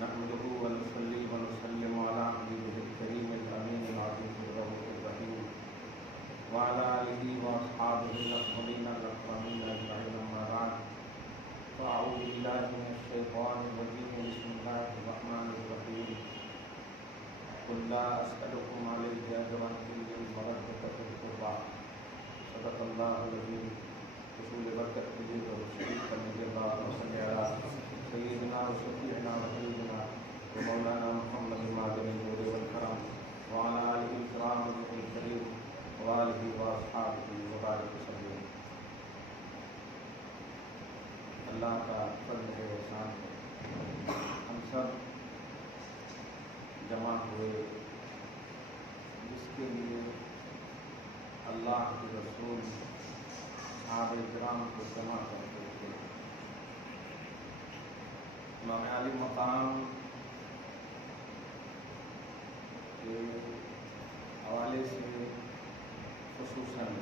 نحمده ونصلي ونسلم على حبيبه الكريم الأمين العظيم الرؤوف الرحيم وعلى آله وأصحابه الأفضلين الأكرمين أجمعين أما بعد فأعوذ بالله من الشيطان الرجيم بسم الله الرحمن الرحيم قل لا أسألكم عليه أجرا إلا المودة في القربى صدق الله العظيم رسول برکت مجید اور شریف کرنے کے بعد وصلی علی سیدنا و شفیعنا و حبیبنا و مولانا محمد معدن الجود والکرم وعلی آلہ الکرام الکریم وآلہ واصحابہ وبارک وسلم۔ اللہ کا فضل و احسان ہے ہم سب جمع ہوئے جس کے لیے اللہ کے رسول صحابہ کرام کو جمع کرتے تھے۔ امام علی مقام کے حوالے سے خصوصاً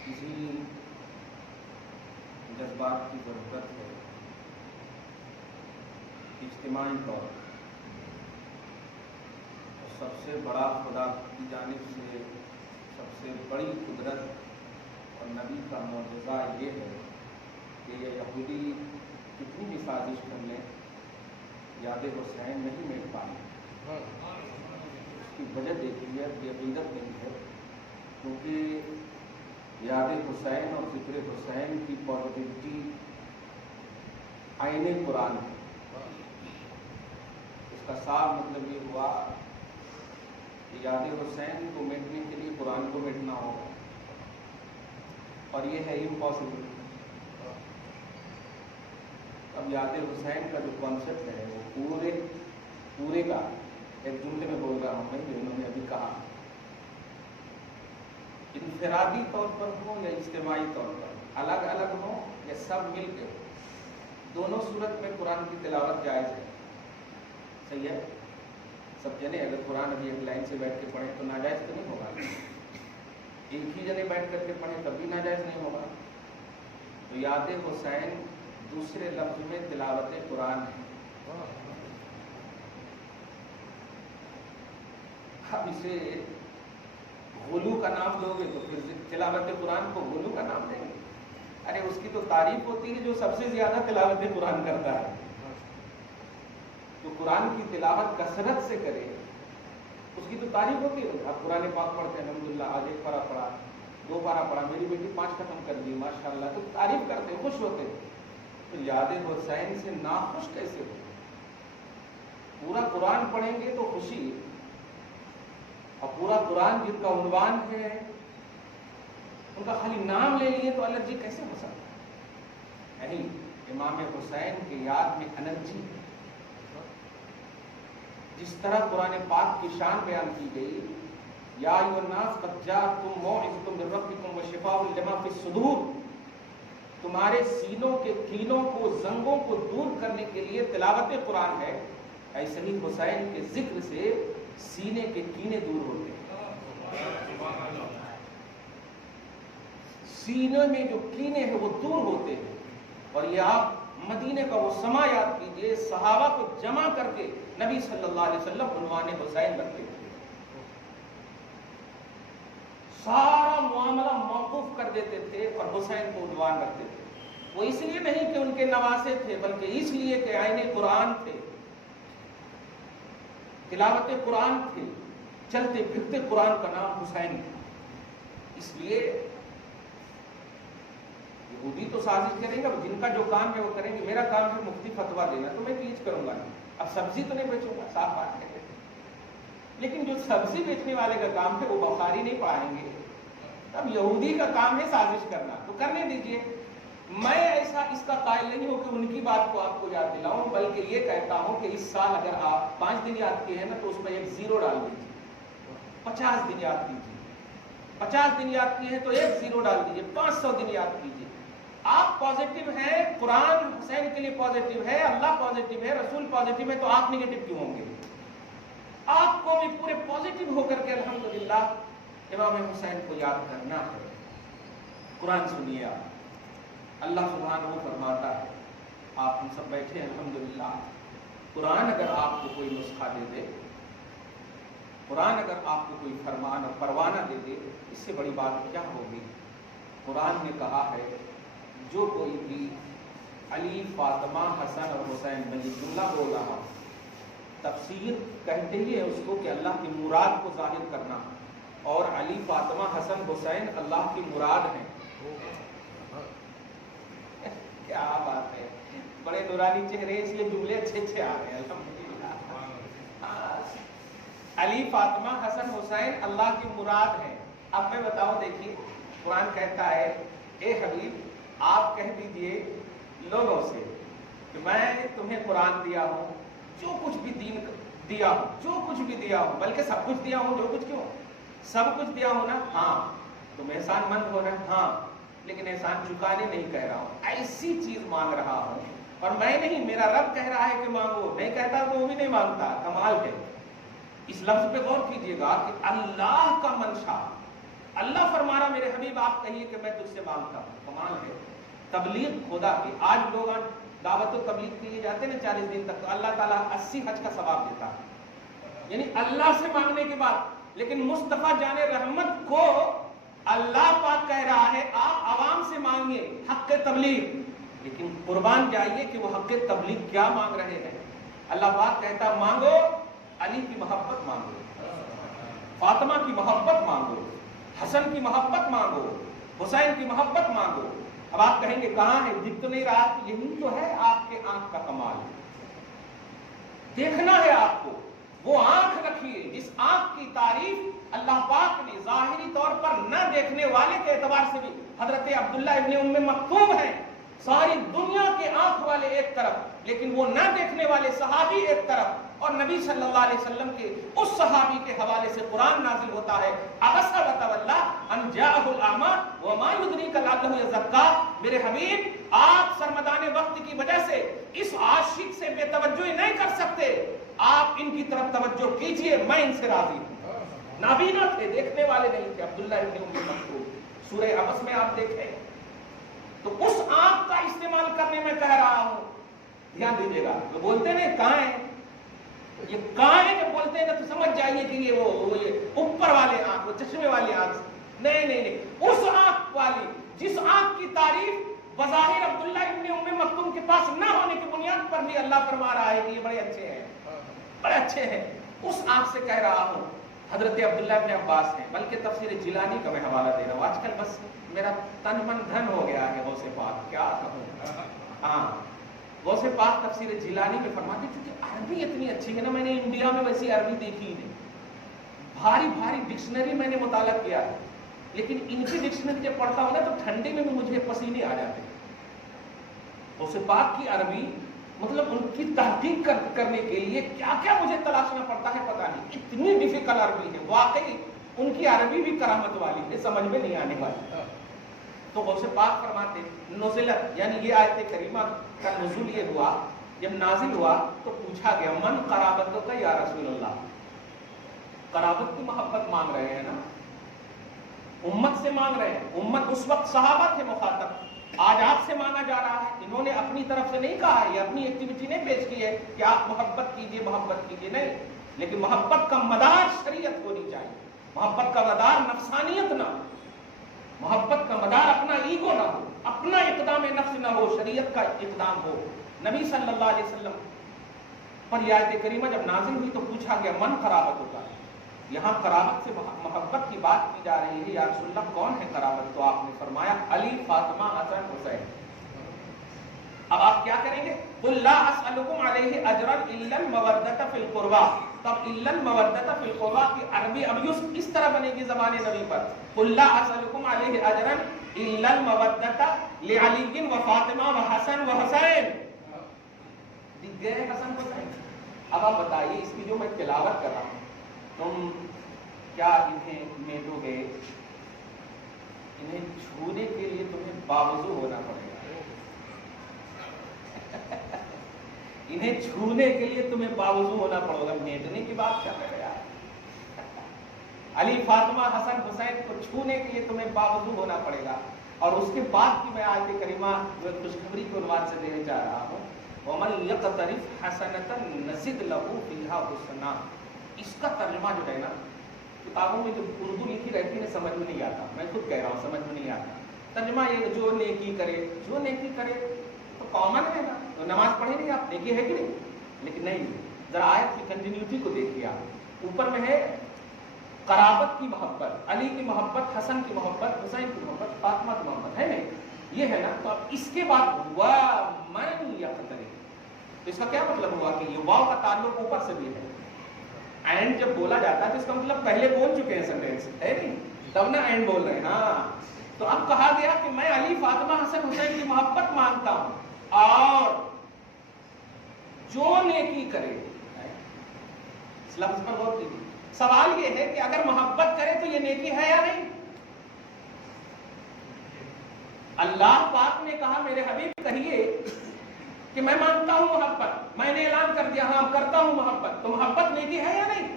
کسی جذبات کی ضرورت ہے اجتماعی طور پر۔ سب سے بڑا خدا کی جانب سے سب سے بڑی قدرت اور نبی کا معجزہ یہ ہے کہ یہ یہودی کتنی بھی سازش کر لیں یاد حسین نہیں مٹ پائے۔ اس کی وجہ دیکھی ہے کہ عقیدت نہیں ہے، کیونکہ یاد حسین اور ذکر حسین کی پازیٹیوٹی عین قرآن ہے۔ اس کا صاف مطلب یہ ہوا کہ یاد حسین کو مٹنے کے لیے قرآن کو مٹنا ہوگا، اور یہ ہے امپاسبل۔ اب یاد حسین کا جو کانسیپٹ ہے وہ پورے کا ایک جملے میں بول رہا ہوں میں جو انہوں نے ابھی کہا، انفرادی طور پر ہو یا اجتماعی طور پر، الگ الگ ہو یا سب مل کے، دونوں صورت میں قرآن کی تلاوت جائز ہے۔ صحیح ہے؟ سب جنے اگر قرآن ابھی ایک لائن سے بیٹھ کے پڑھیں تو ناجائز تو نہیں ہوگا، ایک ہی جنے بیٹھ کر کے پڑھیں تب بھی ناجائز نہیں ہوگا۔ تو یاد حسین دوسرے لفظ میں تلاوت قرآن ہے۔ اب اسے غلو کا نام دو گے تو پھر تلاوت قرآن کو غلو کا نام دیں گے؟ ارے اس کی تو تعریف ہوتی ہے جو سب سے زیادہ تلاوت قرآن کرتا ہے، جو قرآن کی تلاوت کثرت سے کرے اس کی تو تعریف ہوتی ہے۔ آپ قرآن پاک پڑھتے ہیں الحمدللہ، آج ایک پارہ پڑھا، 2 پارہ پڑھا، میری بیٹی 5 ختم کر دی ماشاءاللہ، تو تعریف کرتے ہیں، خوش ہوتے ہیں۔ تو یاد حسین سے ناخوش کیسے ہو؟ پورا قرآن پڑھیں گے تو خوشی، اور پورا قرآن جن کا عنوان ہے ان کا خالی نام لے لیے تو الرجی کیسے ہو سکتا ہے؟ نہیں، امام حسین کے یاد میں الرجی ہے۔ جس طرح قرآن پاک کی شان بیان کی گئی، یا ایھا الناس قد جاءکم موعظۃ من ربکم وشفاء لما فی الصدور، تمہارے سینوں کے کینوں کو، زنگوں کو دور کرنے کے لیے تلاوت قرآن ہے۔ ایسے ہی حسین کے ذکر سے سینے کے کینے دور ہوتے ہیں، سینے میں جو کینے ہیں وہ دور ہوتے ہیں۔ اور یہ آپ مدینے کا وہ سما یاد کیجئے، صحابہ کو جمع کر کے نبی صلی اللہ علیہ وسلم عنوان حسین رکھتے تھے، سارا معاملہ موقوف کر دیتے تھے اور حسین کو عنوان رکھتے تھے۔ وہ اس لیے نہیں کہ ان کے نواسے تھے، بلکہ اس لیے کہ عین قرآن تھے، تلاوت قرآن تھے، چلتے پھرتے قرآن کا نام حسین تھا۔ اس لیے یہودی تو سازش کریں گے، جن کا جو کام ہے وہ کریں گے۔ میرا کام ہے مفتی فتویٰ دینا، تو میں تیز کروں گا نہیں، اب سبزی تو نہیں بیچوں گا، صاف بات ہے۔ لیکن جو سبزی بیچنے والے کا کام ہے وہ بخاری نہیں پڑھائیں گے، اب یہودی کا کام ہے سازش کرنا، تو کرنے دیجئے۔ میں ایسا اس کا قائل نہیں ہوں کہ ان کی بات کو آپ کو یاد دلاؤں، بلکہ یہ کہتا ہوں کہ اس سال اگر آپ 5 دن یاد کیے ہیں نا تو اس میں ایک 0 ڈال دیجیے۔ 50 دن یاد کیجیے، 50 دن یاد کیے ہیں تو ایک 0 ڈال دیجیے، 500 دن یاد کیجیے۔ آپ پازیٹیو ہیں، قرآن حسین کے لیے پازیٹیو ہے، اللہ پازیٹیو ہے، رسول پازیٹیو ہے، تو آپ نگیٹو کیوں ہوں گے؟ آپ کو بھی پورے پازیٹیو ہو کر کے الحمدللہ امام حسین کو یاد کرنا ہے۔ قرآن سنیے آپ، اللہ سبحانہ فرماتا ہے، آپ ہم سب بیٹھے ہیں الحمدللہ، قرآن اگر آپ کو کوئی نسخہ دے دے، قرآن اگر آپ کو کوئی فرمان اور پروانہ دے دے، اس سے بڑی بات کیا ہوگی؟ قرآن نے کہا ہے جو کوئی بھی علی، فاطمہ، حسن اور حسین میں یہ جملہ بول رہا، تفسیر کہتے ہی ہے اس کو کہ اللہ کی مراد کو ظاہر کرنا، اور علی، فاطمہ، حسن، حسین اللہ کی مراد ہیں۔ کیا بات ہے، بڑے نورانی چہرے، اس لیے جملے اچھے اچھے آ رہے ہیں الحمدللہ۔ علی، فاطمہ، حسن، حسین اللہ کی مراد ہیں۔ اب میں بتاؤں، دیکھیے قرآن کہتا ہے اے حبیب آپ کہہ دیجئے لوگوں سے کہ میں تمہیں قرآن دیا ہوں، جو کچھ بھی دین دیا ہوں، جو کچھ بھی دیا ہوں، بلکہ سب کچھ دیا ہوں، جو کچھ کیوں سب کچھ دیا ہوں نا، ہاں تم احسان مند ہو رہے ہیں، ہاں لیکن احسان چکانے نہیں کہہ رہا ہوں، ایسی چیز مانگ رہا ہوں، اور میں نہیں، میرا رب کہہ رہا ہے کہ مانگو، نہیں کہتا تو وہ بھی نہیں مانگتا۔ کمال ہے، اس لفظ پہ غور کیجئے گا کہ اللہ کا منشا، اللہ فرما رہا میرے حبیب آپ کہیے کہ میں تجھ سے مانگتا ہوں۔ کمال ہے، تبلیغ خدا کی۔ آج لوگ دعوت و تبلیغ کے لیے جاتے ہیں 40 دن تک، تو اللہ تعالیٰ 80 حج کا ثواب دیتا ہے، یعنی اللہ سے مانگنے کے بعد۔ لیکن مصطفیٰ جان رحمت کو اللہ پاک کہہ رہا ہے آپ عوام سے مانگیے حق تبلیغ، لیکن قربان جائیے کہ وہ حق تبلیغ کیا مانگ رہے ہیں۔ اللہ پاک کہتا مانگو علی کی محبت مانگو، فاطمہ کی محبت مانگو، حسن کی محبت مانگو، حسین کی محبت مانگو۔ اب آپ کہیں گے کہاں ہے، دکھ تو نہیں رہا؟ یہی تو ہے آپ کے آنکھ کا کمال، دیکھنا ہے آپ کو۔ وہ آنکھ رکھیے جس آنکھ کی تعریف اللہ پاک نے ظاہری طور پر نہ دیکھنے والے کے اعتبار سے بھی، حضرت عبداللہ ابن ام مکتوم ہیں، ساری دنیا کے آنکھ والے ایک طرف، لیکن وہ نہ دیکھنے والے صحابی ایک طرف، اور نبی صلی اللہ علیہ وسلم کے اس صحابی کے حوالے سے قرآن نازل ہوتا ہے، عبس وتولی ان جاءہ الاعمی وما یدریک لعلہ یزکا۔ میرے حبیب آپ سرمدان وقت کی وجہ سے اس عاشق سے بے توجہی نہیں کر سکتے، آپ ان کی طرف توجہ کیجئے، میں ان سے راضی ہوں۔ نابینا تھے، دیکھنے والے نہیں تھے عبداللہ ابن ام مکتوم۔ سورہ عبس میں آپ دیکھیں تو اس آنکھ کا استعمال کرنے میں کہہ رہا ہوں، دھیان دیجیے گا۔ وہ بولتے نہیں کہاں ہے، یہ کہاں ہے، جب بولتے ہیں نا تو سمجھ جائیے کہ یہ وہ یہ اوپر والے آنکھ، وہ چشمے والی آنکھ، نہیں نہیں نہیں، اس آنکھ والی جس آنکھ کی تعریف بظاہر عبداللہ ابن ام مکتوم کے پاس نہ ہونے کی بنیاد پر بھی اللہ فرما رہا ہے کہ یہ بڑے اچھے ہیں، بڑے اچھے ہیں، اس آنکھ سے کہہ رہا ہوں۔ حضرت عبداللہ ابن عباس ہیں، بلکہ تفسیر جیلانی کا میں حوالہ دے رہا ہوں، آج کل بس میرا تن من دھن ہو گیا ہے غوث پاک، کیا کہوں۔ ہاں غوث پاک تفسیر جیلانی میں فرماتے کیونکہ عربی اتنی اچھی ہے نا، میں نے انڈیا میں ویسی عربی دیکھی ہی نہیں، بھاری بھاری ڈکشنری میں نے مطالعہ کیا ہے، لیکن ان کی ڈکشنری جب پڑھتا ہوں نا تو ٹھنڈی میں بھی مجھے پسینے آ جاتے ہیں۔ غوث پاک کی عربی مطلب ان کی تحقیق کرنے کے لیے کیا کیا مجھے تلاشنا پڑتا ہے پتہ نہیں، اتنی ڈیفیکلٹ عربی ہے، واقعی ان کی عربی بھی کرامت والی ہے، سمجھ میں نہیں آنے والی۔ تو غوث پاک فرماتے نزلت، یعنی یہ آیت کریمہ کا نزول یہ ہوا، جب نازل ہوا تو پوچھا گیا من قرابتوں کا یا رسول اللہ، قرابت کی محبت مانگ رہے ہیں نا، امت سے مانگ رہے ہیں، امت اس وقت صحابہ تھے مخاطب، آج آپ سے مانگا جا رہا ہے۔ انہوں نے اپنی طرف سے نہیں کہا ہے، یہ اپنی ایکٹیویٹی نہیں پیش کی ہے کہ آپ محبت کیجئے محبت کیجئے، نہیں، لیکن محبت کا مدار شریعت ہونی چاہیے، محبت کا مدار نفسانیت نہ ہو، محبت کا مدار اپنا ایگو نہ ہو، اپنا اقدام نفس نہ ہو، شریعت کا اقدام ہو۔ نبی صلی اللہ علیہ وسلم پر یہ آیت کریمہ جب نازل ہوئی تو پوچھا گیا من قرابت ہوتا ہے، یہاں قرابت سے محبت کی بات کی جا رہی ہے، یا رسول اللہ کون ہے قرابت؟ تو آپ نے فرمایا علی، فاطمہ، حسن، حسین۔ اب آپ کیا کریں گے؟ قل لا اسألکم علیہ اجرا الا المودۃ فی القربى، تب الا المودۃ فی القربى کی عربی اب اس طرح بنے گی زبان نبی پر، قل لا اسألکم علیہ اجرا الا المودۃ لعلی وفاطمہ وحسن وحسین۔ دکھ گئے حسن حسین؟ اب آپ بتائیے اس کی جو میں تلاوت کر رہا ہوں، تم کیا انہیں میٹو گے؟ انہیں چھونے کے لیے تمہیں باوضو ہونا پڑے گا، انہیں چھونے کے لیے تمہیں باوضو ہونا پڑے گا، میٹنے کی بات کر رہے ہیں۔ علی فاطمہ حسن حسین کو چھونے کے لیے تمہیں باوضو ہونا پڑے گا. اور اس کے بعد کی میں آیت کریمہ جو خوشخبری کے عنوان سے دینے جا رہا ہوں, وَمَن يَقْتَرِفْ حَسَنَةً نَزِدْ لَهُ فِيهَا حُسْنًا. اس کا ترجمہ جو ہے نا, کتابوں میں جو اردو لکھی رہتی ہے سمجھ میں نہیں آتا, میں خود کہہ رہا ہوں سمجھ میں نہیں آتا. ترجمہ یہ جو نیکی کرے تو کامن ہے نا, تو نماز پڑھے نہیں آپ, نیکی ہے کہ نہیں, لیکن نہیں. ذرا آیت کی کنٹینیوٹی کو دیکھیے آپ. اوپر میں ہے قرابت کی محبت, علی کی محبت, حسن کی محبت, حسین کی محبت, فاطمہ کی محبت ہے نہیں, یہ ہے نا. تو اب اس کے بعد وَمَن يَقْتَرِفْ, تو اس کا کیا مطلب ہوا کہ یہ واو کا تعلق اوپر سے بھی ہے. اینڈ جب بولا جاتا ہے تو اس کا مطلب پہلے بول چکے ہیں سینٹینس ہے نہیں, تب نہ اینڈ بول رہے ہیں. ہاں, تو اب کہا گیا کہ میں علی فاطمہ حسن حسین کی محبت مانتا ہوں, اور جو نیکی کرے, اس لفظ پر غور کیجیے. سوال یہ ہے کہ اگر محبت کرے تو یہ نیکی ہے یا نہیں؟ اللہ پاک نے کہا میرے حبیب کہیے کہ میں مانتا ہوں محبت, میں نے اعلان کر دیا ہاں کرتا ہوں محبت, تو محبت نیکی ہے یا نہیں؟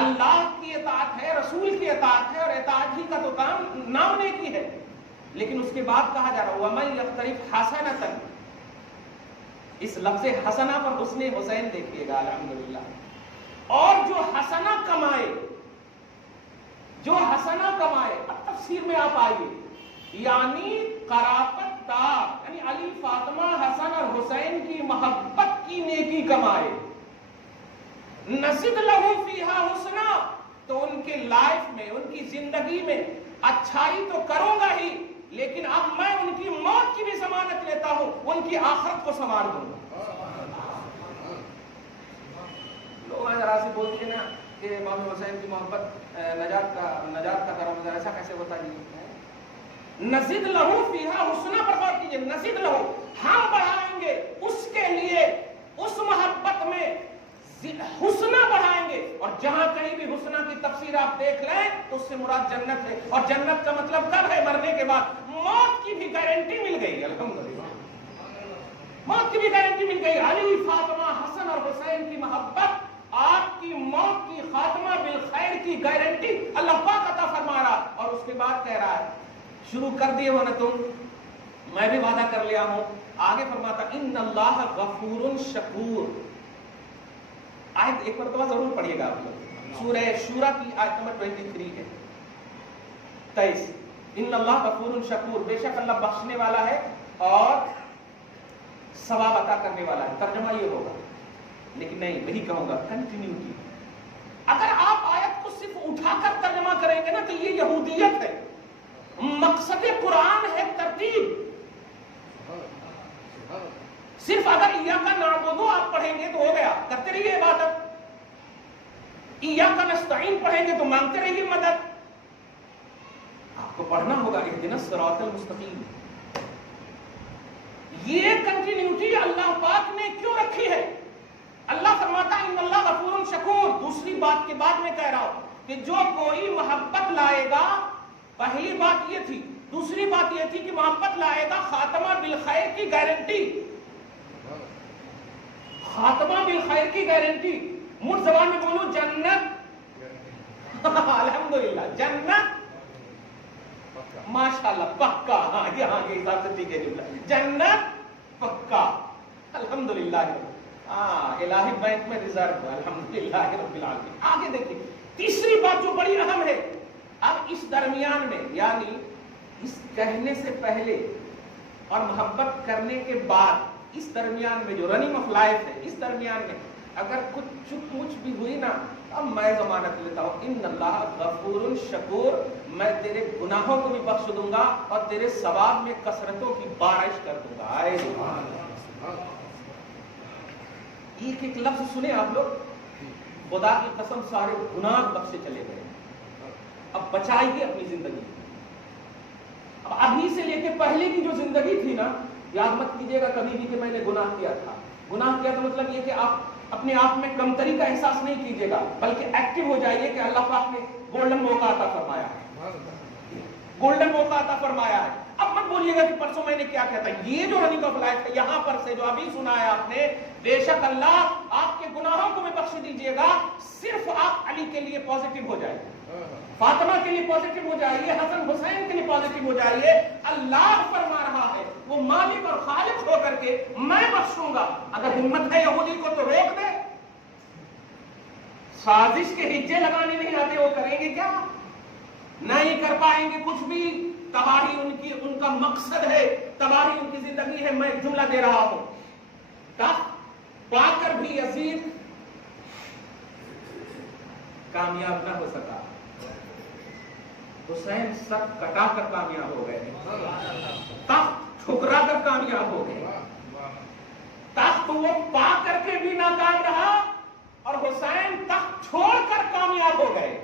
اللہ کی اطاعت ہے, رسول کی اطاعت ہے, اور اطاعت ہی کا تو کام نام نیکی ہے. لیکن اس کے بعد کہا جا رہا وَمَن يَقْتَرِفْ حَسَنَةً, اس لفظ حسنہ پر حسن حسین دیکھیے گا الحمدللہ. اور جو حسنہ کمائے, اب تفسیر میں آپ آئیے, یعنی قرابت دار, یعنی علی فاطمہ حسن اور حسین کی محبت کی نیکی کمائے, نزد لہو فیہا حسنا, تو ان کے لائف میں, ان کی زندگی میں اچھائی تو کروں گا ہی, لیکن اب میں ان کی موت کی بھی ضمانت لیتا ہوں, ان کی آخرت کو سنوار دوں گا. لوگ ذرا سے بولتے ہیں نا کہ امام حسین کی محبت نجات کا کرم, ایسا کیسے ہوتا جی؟ نزد لہو فیہا حسنا پر غور کیجیے. نزد لہو, ہم بڑھائیں گے اس کے لیے, اس محبت میں حسنہ بڑھائیں گے. اور جہاں کہیں بھی حسنہ کی تفسیر آپ دیکھ لیں تو اس سے مراد جنت ہے, اور جنت کا مطلب کب ہے؟ مرنے کے بعد. موت کی بھی گارنٹی مل گئی الحمدللہ, موت کی بھی گارنٹی مل گئی. علی فاطمہ حسن اور حسین کی محبت, آپ کی موت کی خاتمہ بالخیر کی گارنٹی اللہ پاک عطا فرما رہا. اور اس کے بعد کہہ رہا ہے, شروع کر دیے ہو نا تم, میں بھی وعدہ کر لیا ہوں. آگے فرماتا ان اللہ غفور شکور. آیت ایک مرتبہ ضرور پڑھیے گا آپ لوگ, سورہ شورى کی آیت نمبر 23 ہے, 23. ان اللہ غفور شکور, بے شک اللہ بخشنے والا ہے اور ثواب عطا کرنے والا ہے. ترجمہ یہ ہوگا, لیکن نہیں, وہی کہوں گا کنٹینیوٹی. اگر آپ آیت کو صرف اٹھا کر ترجمہ کریں گے نا تو یہ یہودیت ہے. مقصد قرآن ہے ترتیب. صرف اگر ایاک نعبد آپ پڑھیں گے تو ہو گیا, کرتے رہیے عبادت. ایاک نستعین پڑھیں گے تو مانگتے رہیے مدد. آپ کو پڑھنا ہوگا اہدنا الصراط المستقیم. یہ کنٹینیوٹی اللہ پاک نے کیوں رکھی ہے؟ اللہ فرماتا ہے ان اللہ غفور شکور. دوسری بات کے بعد میں کہہ رہا ہوں کہ جو کوئی محبت لائے گا, پہلی بات یہ تھی, دوسری بات یہ تھی کہ محبت لائے گا خاتمہ بالخیر کی گارنٹی, خاتمہ بالخیر کی گارنٹی. مجھ زبان میں بولو جنت. الحمدللہ جنت ماشاءاللہ پکا. ہاں یہ حساب سے ٹھیک ہے, جنت پکا الحمدللہ. ہاں الہی بینک میں ریزرو الحمدللہ رب العالمین. آگے دیکھیں تیسری بات جو بڑی اہم ہے. اب اس درمیان میں, یعنی اس کہنے سے پہلے اور محبت کرنے کے بعد, اس درمیان میں جو رننگ آف لائف ہے, اس درمیان میں اگر کچھ چپ مچ بھی ہوئی نا, اب میں ضمانت لیتا ہوں ان اللہ غفور شکور, میں تیرے گناہوں کو بھی بخش دوں گا اور تیرے ثواب میں کثرتوں کی بارش کر دوں گا. آئے ایک ایک لفظ سنے آپ لوگ, خدا کی قسم سارے گناہ بخشے چلے گئے. اب بچائیے اپنی زندگی. اب ابھی سے لے کے پہلے کی جو زندگی تھی نا, یاد مت کیجیے گا کبھی بھی کہ میں نے گناہ کیا تھا. گناہ کیا تو مطلب یہ کہ آپ اپنے آپ میں کمتری کا احساس نہیں کیجیے گا, بلکہ ایکٹیو ہو جائیے کہ اللہ پاک نے گولڈن موقع عطا فرمایا ہے, گولڈن موقع عطا فرمایا ہے. اب مت بولیے گا کہ پرسوں میں نے کیا کہتا ہے. یہ جو رننگ آف لائف ہے یہاں پر سے جو ابھی سنا ہے آپ نے, بے شک اللہ آپ کے کے گناہوں کو بھی بخش دیجئے گا صرف آپ علی کے لیے پازیٹو ہو جائیے، فاطمہ کے لیے پازیٹو ہو جائیے، حسن حسین کے لیے پازیٹو ہو جائیے. اللہ فرما رہا ہے وہ مالک اور خالق ہو کر کے میں بخشوں گا. اگر ہمت ہے یہودی کو تو روک دے. سازش کے ہجے لگانے نہیں آتے وہ کریں گے کیا؟ نہیں کر پائیں گے کچھ بھی. تباہی ان کا مقصد ہے، تباہی ان کی زندگی ہے. میں ایک جملہ دے رہا ہوں، تخت پا کر بھی یزید کامیاب نہ ہو سکا. حسین سر کٹا کر کامیاب ہو گئے، تخت ٹھکرا کر کامیاب ہو گئے. تخت وہ پا کر کے بھی ناکام رہا اور حسین تخت چھوڑ کر کامیاب ہو گئے.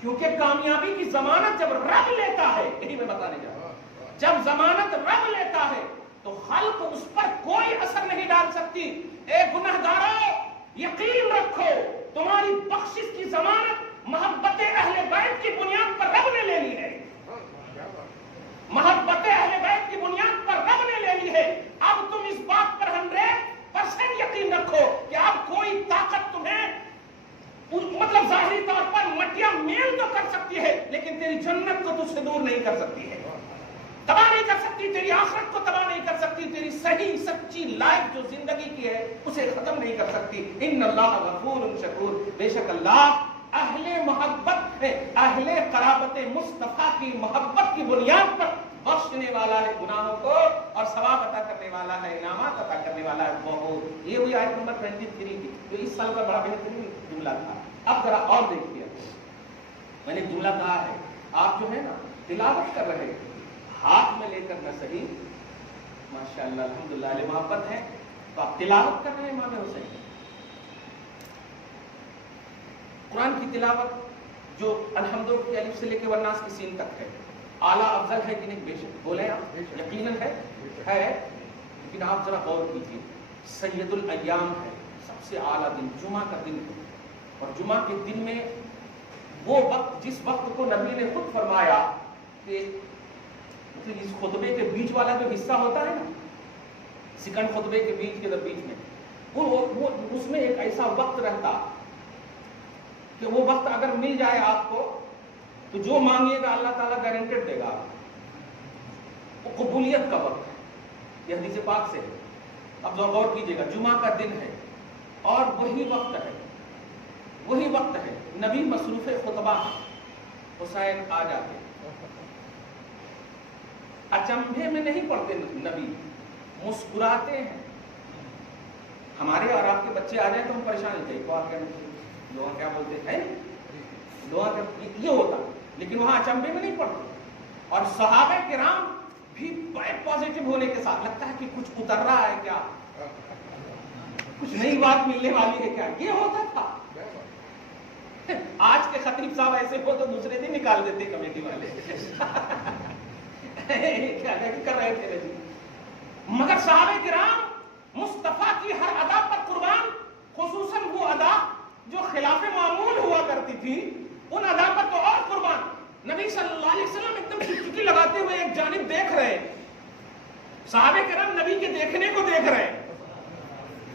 کیونکہ کامیابی کی ضمانت جب رب لیتا ہے، یہی میں بتانے جا رہا ہوں، جب ضمانت رب لیتا ہے تو خلق اس پر کوئی اثر نہیں ڈال سکتی. اے گنہگارو یقین رکھو تمہاری بخشش کی ضمانت محبت اہل بیت کی بنیاد پر رب نے لے لی ہے. محبت اہل بیت کی بنیاد پر رب نے لے لی ہے. اب تم اس بات پر 100% یقین رکھو کہ اب کوئی طاقت تمہیں مطلب ظاہری طور پر مٹیاں میل تو کر سکتی ہے لیکن تیری جنت کو تجھ سے دور نہیں کر سکتی ہے، تباہ نہیں کر سکتی. تیری آخرت کو تباہ نہیں کر سکتی. تیری صحیح سچی لائف جو زندگی کی ہے اسے ختم نہیں کر سکتی. ان اللہ غفور شکور. بے شک اللہ اہل محبت اہل قرابت مصطفیٰ کی محبت کی بنیاد پر بخشنے والا ہے گناہوں کو اور ثواب عطا کرنے والا ہے، انعامات عطا کرنے والا ہے. بہت یہ ہوئی آیت نمبر 23 کی جو اس سال کا بڑا بہترین جملہ تھا. اب ذرا اور دیکھیے، میں نے جملہ کہا ہے آپ جو ہے نا تلاوت کر رہے ہاتھ میں لے کر نہ صحیح، ماشاءاللہ الحمدللہ علیہ محبت ہے تو آپ تلاوت کر رہے ہیں امام حسین قرآن کی تلاوت جو الحمد کی الف سے لے کے والناس کی سین تک ہے. اعلیٰ افضل ہے کہ نہیں؟ بے شک بولے آپ، یقیناً ہے. لیکن آپ ذرا غور کیجیے، سید الایام ہے، سب سے اعلیٰ دن جمعہ کا دن ہے. اور جمعہ کے دن میں وہ وقت جس وقت کو نبی نے خود فرمایا کہ اس خطبے کے بیچ والا جو حصہ ہوتا ہے نا، سیکنڈ خطبے کے بیچ کے بیچ میں وہ اس میں ایک ایسا وقت رہتا کہ وہ وقت اگر مل جائے آپ کو تو جو مانگیے گا اللہ تعالیٰ گارنٹیڈ دے گا. وہ قبولیت کا وقت ہے، یہ حدیث پاک سے ہے. اب غور کیجیے گا، جمعہ کا دن ہے اور وہی وقت ہے نبی مصروف خطبہ، حسین آ جاتے، اچنبھے میں نہیں پڑھتے نبی، مسکراتے ہیں. ہمارے اور آپ کے بچے آ جائیں تو ہم پریشان ہوتے ہیں، لوگ کیا بولتے ہیں، لوگ یہ ہوتا، لیکن وہاں اچنبھے میں نہیں پڑھتے. اور صحابہ کرام بھی بڑے پازیٹو ہونے کے ساتھ لگتا ہے کہ کچھ اتر رہا ہے کیا، کچھ نئی بات ملنے والی ہے کیا، یہ ہوتا تھا. آج کے خطیب صاحب ایسے ہو تو دوسرے دن نکال دیتے کمیٹی والے کیا کر رہے تھے جی. مگر صحابہ کرام مصطفیٰ کی ہر ادا پر قربان، خصوصاً وہ ادا جو خلاف معمول ہوا کرتی تھی ان ادا پر تو اور قربان. نبی صلی اللہ علیہ وسلم ایک دم چٹکی لگاتے ہوئے ایک جانب دیکھ رہے، صحابہ کرام نبی کے دیکھنے کو دیکھ رہے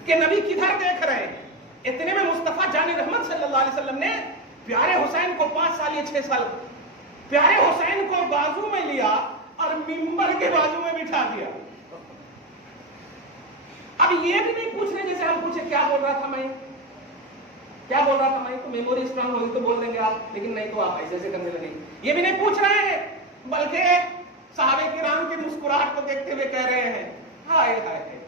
کہ نبی کدھر دیکھ رہے. اتنے میں مصطفیٰ جان رحمت صلی اللہ علیہ وسلم نے پیارے حسین کو 5 سال یا 6 سال پیارے حسین کو بازو میں لیا اور ممبر کے بازو میں بٹھا دیا. اب یہ بھی نہیں پوچھ رہے جیسے ہم پوچھے کیا بول رہا تھا میں تو میموری اسٹرانگ ہوگی تو بول دیں گے آپ، لیکن نہیں تو آپ ایسے کرنے لگے. یہ بھی نہیں پوچھ رہے ہیں بلکہ صحابہ کرام کی مسکراہٹ کو دیکھتے ہوئے کہہ رہے ہیں ہائے ہائے.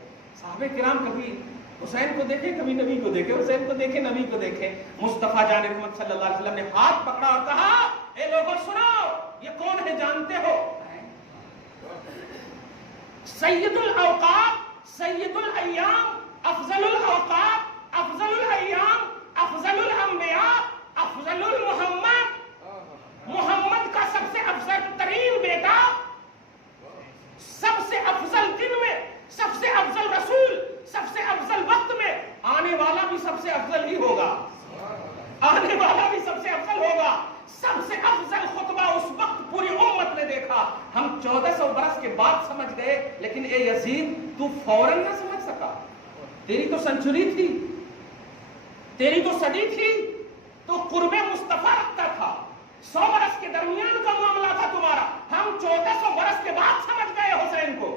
صحابہ کرام کبھی حسین کو دیکھے کبھی نبی کو دیکھے، حسین کو دیکھے نبی کو دیکھے. مصطفیٰ جان رحمت صلی اللہ علیہ وسلم نے ہاتھ پکڑا اور کہا اے لوگوں سنو، یہ کون ہے جانتے ہو؟ سید الاوقات، سید الایام، افضل الاوقات، افضل الایام، افضل الانبیاء، افضل محمد کا سب سے افضل ترین بیٹا، سب سے افضل دن میں، سب سے افضل رسول، سب سے افضل وقت میں آنے والا بھی سب سے افضل ہی ہوگا، آنے والا بھی سب سے افضل ہوگا. سب سے افضل خطبہ اس وقت پوری امت نے دیکھا. ہم 1400 برس کے بعد سمجھ گئے، لیکن اے یزید تو فوراً نہ سمجھ سکا، تیری تو سنچری تھی. تیری تو صدی تھی تو قرب مصطفیٰ رکھتا تھا، 100 برس کے درمیان کا معاملہ تھا تمہارا، ہم 1400 برس کے بعد سمجھ گئے حسین کو،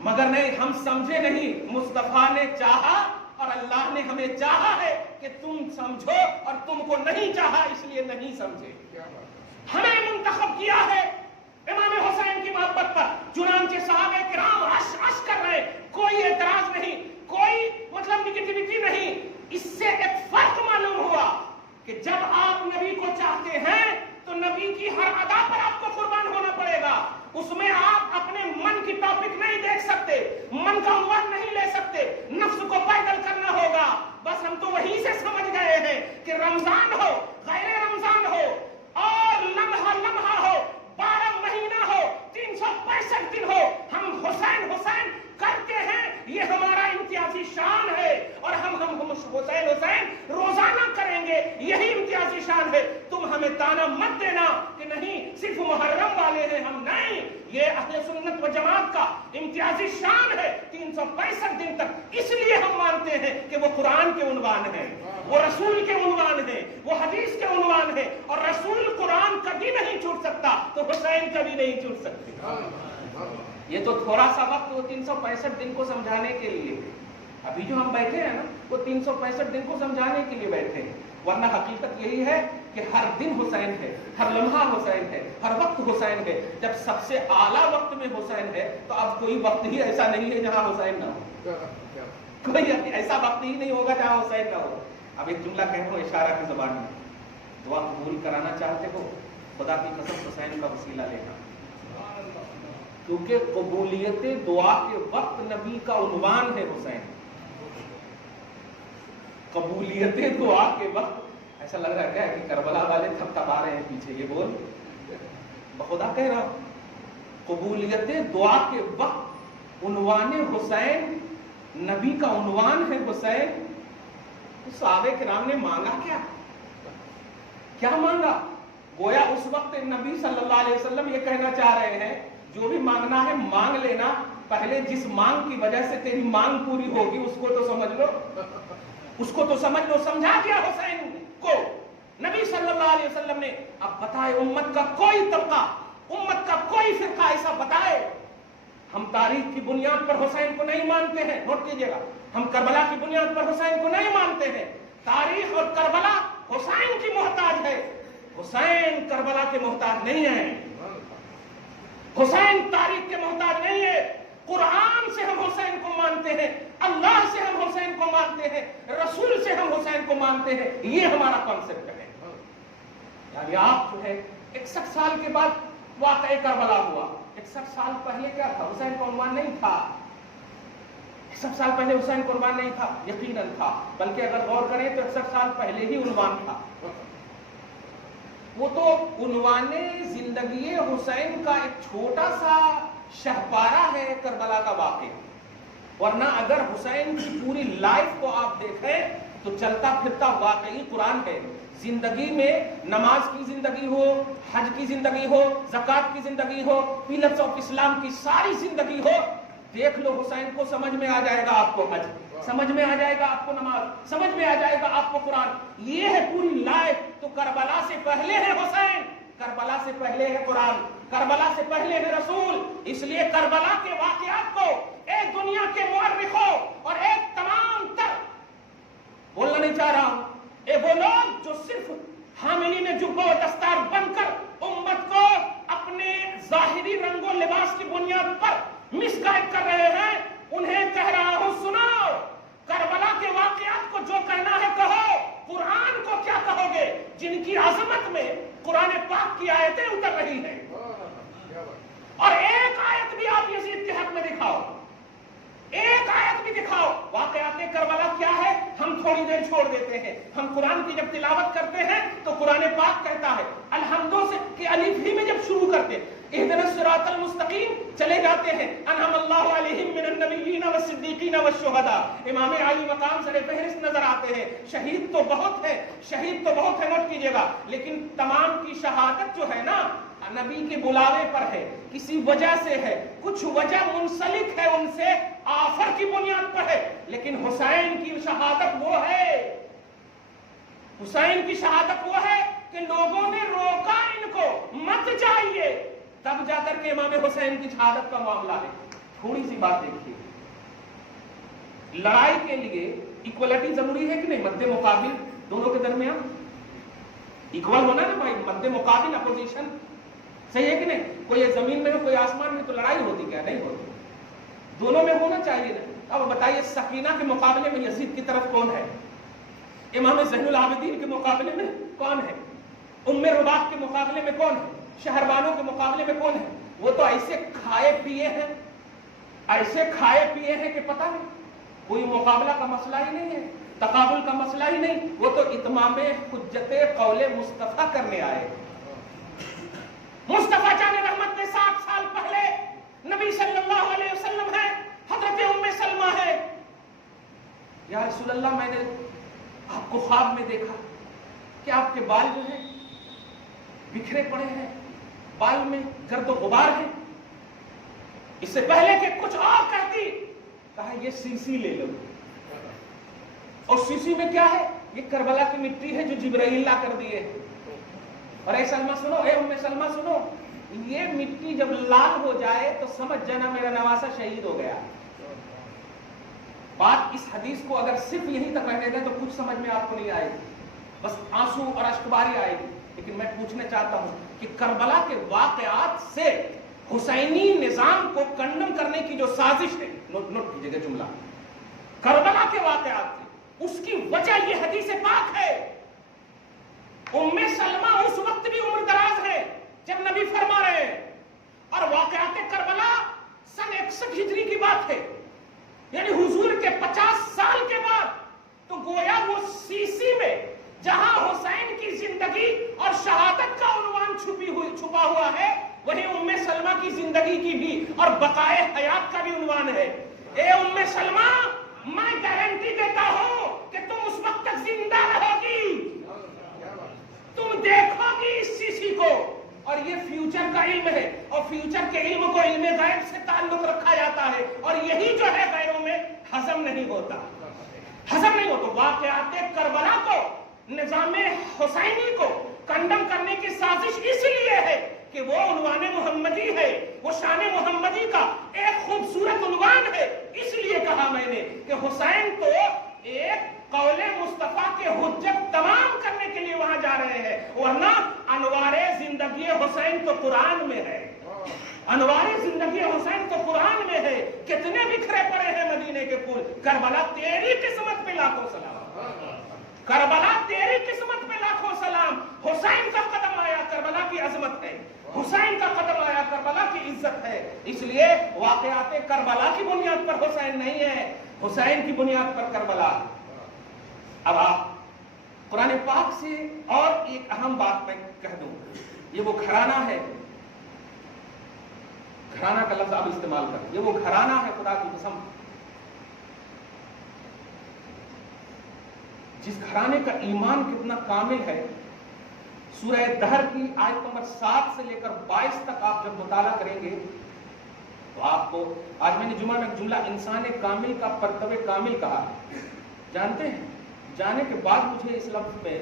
مگر نہیں، ہم سمجھے نہیں، مصطفیٰ نے چاہا اور اللہ نے ہمیں چاہا ہے کہ تم سمجھو، اور تم کو نہیں چاہا اس لیے نہیں سمجھے۔ ہمیں منتخب کیا ہے امام حسین کی محبت پر، چنانچہ صحابہ کرام عش عش کر رہے، کوئی اعتراض نہیں، کوئی نگیٹیوٹی نہیں۔ اس سے ایک فرق معلوم ہوا کہ جب آپ نبی کو چاہتے ہیں تو نبی کی ہر ادا پر آپ کو قربان ہونا پڑے گا، اس میں آپ اپنے من کی ٹاپک نہیں دیکھ سکتے، من کا عنوان نہیں لے سکتے، نفس کو پیدل کرنا ہوگا۔ بس ہم تو وہیں سے سمجھ گئے ہیں کہ رمضان ہو، غیر رمضان ہو، اور لمحہ لمحہ ہو، 12 مہینہ ہو، 365 دن ہو، ہم حسین حسین کرتے ہیں، یہ ہمارا امتیازی شان ہے، اور ہم حسین حسین روزانہ کریں گے، یہی امتیازی شان ہے۔ تم ہمیں تانا مت دینا کہ نہیں صرف محرم والے ہیں ہم، نہیں، یہ اہل سنت و جماعت کا امتیازی شان ہے 365 دن تک۔ اس لیے ہم مانتے ہیں کہ وہ قرآن کے عنوان ہیں، وہ رسول کے عنوان ہیں، وہ حدیث کے عنوان ہیں، اور رسول قرآن کبھی نہیں چھوٹ سکتا تو حسین کبھی نہیں چھوٹ سکتے۔ یہ تو تھوڑا سا وقت وہ 365 دن کو سمجھانے کے لیے، ابھی جو ہم بیٹھے ہیں نا وہ 365 دن کو سمجھانے کے لیے بیٹھے ہیں، ورنہ حقیقت یہی ہے کہ ہر دن حسین ہے، ہر لمحہ حسین ہے، ہر وقت حسین ہے۔ جب سب سے اعلیٰ وقت میں حسین ہے تو اب کوئی وقت ہی ایسا نہیں ہے جہاں حسین نہ ہو، کوئی ایسا وقت ہی نہیں ہوگا جہاں حسین نہ ہو۔ اب ایک جملہ کہہ رہا ہوں اشارہ کی زبان میں، دعا قبول کرانا چاہتے ہو خدا کی قسم حسین کا وسیلہ لینا، کیونکہ قبولیت دعا کے وقت نبی کا عنوان ہے حسین۔ قبولیت دعا کے وقت ایسا لگ رہا ہے کہ کربلا والے تھپ تھپا رہے ہیں پیچھے، یہ بول بخدا کہہ رہا ہوں، قبولیت دعا کے وقت عنوان حسین، نبی کا عنوان ہے حسین۔ صحابہ کرام نے مانگا کیا مانگا؟ گویا اس وقت نبی صلی اللہ علیہ وسلم یہ کہنا چاہ رہے ہیں جو بھی مانگنا ہے مانگ لینا، پہلے جس مانگ کی وجہ سے تیری مانگ پوری ہوگی اس کو تو سمجھ لو، اس کو تو سمجھ لو۔ سمجھا دیا حسین کو نبی صلی اللہ علیہ وسلم نے۔ اب بتائے امت کا کوئی طبقہ، امت کا کوئی فرقہ ایسا بتائے، ہم تاریخ کی بنیاد پر حسین کو نہیں مانتے ہیں، نوٹ کیجئے گا، ہم کربلا کی بنیاد پر حسین کو نہیں مانتے ہیں۔ تاریخ اور کربلا حسین کی محتاج ہے، حسین کربلا کے محتاج نہیں ہے، حسین تاریخ کے محتاج نہیں ہے۔ قرآن سے ہم حسین کو مانتے ہیں، اللہ سے ہم حسین کو مانتے ہیں، رسول سے ہم حسین کو مانتے ہیں، یہ ہمارا کانسیپٹ ہے۔ یعنی آپ جو ہے 61 سال کے بعد واقعہ کربلا ہوا، 61 سال پہلے کیا تھا؟ حسین کا عنوان نہیں تھا، 61 سال پہلے حسین کا عنوان نہیں تھا، یقیناً تھا، بلکہ اگر غور کریں تو 61 سال پہلے ہی عنوان تھا۔ وہ تو عنوان زندگی حسین کا ایک چھوٹا سا شہپارہ ہے کربلا کا واقعہ، ورنہ اگر حسین کی پوری لائف کو آپ دیکھیں تو چلتا پھرتا واقعی قرآن ہے۔ زندگی میں نماز کی زندگی ہو، حج کی زندگی ہو، زکوٰۃ کی زندگی ہو، پیلرز آف اسلام کی ساری زندگی ہو، دیکھ لو حسین کو سمجھ میں آ جائے گا آپ کو حج، سمجھ میں آ جائے گا آپ کو نماز، سمجھ میں آ جائے گا آپ کو قرآن، یہ ہے پوری لائف۔ تو کربلا سے پہلے ہے حسین، کربلا سے پہلے ہے قرآن، کربلا سے پہلے ہے رسول۔ اس لیے کربلا کے واقعات کو ایک دنیا کے مورخوں اور ایک تمام تر، بولنا نہیں چاہ رہا ہوں، وہ لوگ جو صرف حاملین جبہ و دستار بن کر امت کو اپنے ظاہری رنگ و لباس کی بنیاد پر مس گائیڈ کر رہے ہیں، انہیں کہہ رہا ہوں سنو، کربلا کے واقعات کو جو کہنا ہے کہو، قرآن کو کیا کہو گے جن کی عظمت میں قرآن پاک کی آیتیں اتر رہی ہیں؟ اور ایک آیت بھی آپ یزید کے حق میں دکھاؤ، ایک آیت بھی دکھاؤ۔ واقعات کربلا کیا ہے ہم تھوڑی دیر چھوڑ دیتے ہیں، ہم قرآن کی جب تلاوت کرتے ہیں تو قرآن پاک کہتا ہے الحمدوں سے کہ الف ہی میں جب شروع کرتے اہدنا الصراط المستقیم چلے جاتے ہیں انعم اللہ علیہم من النبیین والصدیقین والشہداء، امام علی مقام سر فہرست نظر آتے ہیں۔ شہید تو بہت ہے، شہید تو بہت ہے، نوٹ کیجئے گا، لیکن تمام کی شہادت جو ہے نا نبی کے بلاوے پر ہے، کسی وجہ سے ہے، کچھ وجہ منسلک ہے ان سے، آفر کی بنیاد پر ہے، لیکن حسین کی شہادت وہ ہے، حسین کی شہادت وہ ہے کہ لوگوں نے روکا ان کو مت جائیے، تب جا کر کے امام حسین کی شہادت کا معاملہ ہے۔ تھوڑی سی بات دیکھیے، لڑائی کے لیے ایکوالٹی ضروری ہے کہ نہیں؟ مد مقابل دونوں کے درمیان ایکول ہونا نا بھائی، مد مقابل اپوزیشن، صحیح ہے کہ نہیں؟ کوئی زمین میں ہو کوئی آسمان میں، تو لڑائی ہوتی کیا نہیں ہوتی، دونوں میں ہونا چاہیے نا۔ اب بتائیے سکینہ کے مقابلے میں یزید کی طرف کون ہے؟ امام زین العابدین کے مقابلے میں کون ہے؟ ام رباط کے مقابلے میں کون ہے؟ شہربانوں کے مقابلے میں کون ہے؟ وہ تو ایسے کھائے پیے ہیں، ایسے کھائے پیے ہیں کہ پتہ نہیں، کوئی مقابلہ کا مسئلہ ہی نہیں ہے، تقابل کا مسئلہ ہی نہیں، وہ تو اتمام حجت قول مصطفیٰ کرنے آئے۔ مصطفیٰ جان رحمت نے 60 سال پہلے نبی صلی اللہ علیہ وسلم ہے، حضرت ام سلمہ ہے، یا رسول اللہ میں نے آپ کو خواب میں دیکھا کہ آپ کے بال جو ہیں بکھرے پڑے ہیں، بال میں گرد و غبار ہے، اس سے پہلے کہ کچھ اور کہتی، کہا یہ سیسی لے لو، اور سیسی میں کیا ہے؟ یہ کربلا کی مٹی ہے جو جبرائیل لا کر دیے۔ اور اے سلمہ سنو، اے ام سلمہ سنو، یہ مٹی جب لال ہو جائے تو سمجھ جانا میرا نواسہ شہید ہو گیا۔ بات اس حدیث کو اگر صرف یہیں تک رہنے دیں تو کچھ سمجھ میں آپ کو نہیں آئے گی، بس آنسو اور اشکباری آئے گی۔ لیکن میں پوچھنا چاہتا ہوں کہ کربلا کے واقعات سے حسینی نظام کو کنڈم کرنے کی جو سازش ہے، نوٹ کیجئے گا جملہ، کربلا کے واقعات سے، اس کی وجہ یہ حدیث پاک ہے۔ ام سلمہ اس وقت بھی عمر دراز ہے جب نبی فرما رہے ہیں، اور واقعات کربلا سن 61 ہجری کی بات ہے، یعنی حضور کے 50 سال کے بعد، تو گویا وہ سیسی میں جہاں حسین کی زندگی اور شہادت کا عنوان چھپا ہوا ہے، وہیں ام سلمہ کی زندگی کی بھی اور بقائے حیات کا بھی عنوان ہے۔ اے ام سلمہ، میں گارنٹی دیتا ہوں کہ تم اس وقت تک زندہ رہو گی، تم دیکھو گی اس سیسی کو، اور یہ فیوچر کا علم ہے، اور فیوچر کے علم کو علم غیب سے تعلق رکھا جاتا ہے، اور یہی جو ہے غیروں میں ہضم نہیں ہوتا، ہضم نہیں ہوتا۔ واقعات کربلا کو، نظام حسینی کو کنڈم کرنے کی سازش اس لیے ہے کہ وہ عنوان محمدی ہے، وہ شان محمدی کا ایک خوبصورت عنوان ہے۔ اس لیے کہا میں نے کہ حسین تو ایک قول مصطفیٰ کے حجت تمام کرنے کے لیے وہاں جا رہے ہیں، ورنہ انوار زندگی حسین تو قرآن میں ہے، انوار زندگی حسین تو قرآن میں ہے۔ کتنے بکھرے پڑے ہیں مدینے کے پھول، کربلا تیری قسمت پہ لاکھوں سلام، کربلا تیری قسمت پہ لاکھوں سلام۔ حسین کا قدم آیا، کربلا کی عظمت ہے، حسین کا قدم آیا، کربلا کی عزت ہے۔ اس لیے واقعات کربلا کی بنیاد پر حسین نہیں ہے، حسین کی بنیاد پر کربلا۔ اب آپ قرآن پاک سے اور ایک اہم بات میں کہہ دوں، یہ وہ گھرانہ ہے، گھرانہ کا لفظ آپ استعمال کریں، یہ وہ گھرانہ ہے خدا کی قسم، جس گھرانے کا ایمان کتنا کامل ہے۔ سورہ دہر کی آیت نمبر 7 سے لے کر 22 تک آپ جب مطالعہ کریں گے تو آپ کو، آج میں نے جمعہ میں جملہ انسان کامل کا پرتو کامل کہا، جانتے ہیں؟ جانے کے بعد مجھے اس لفظ میں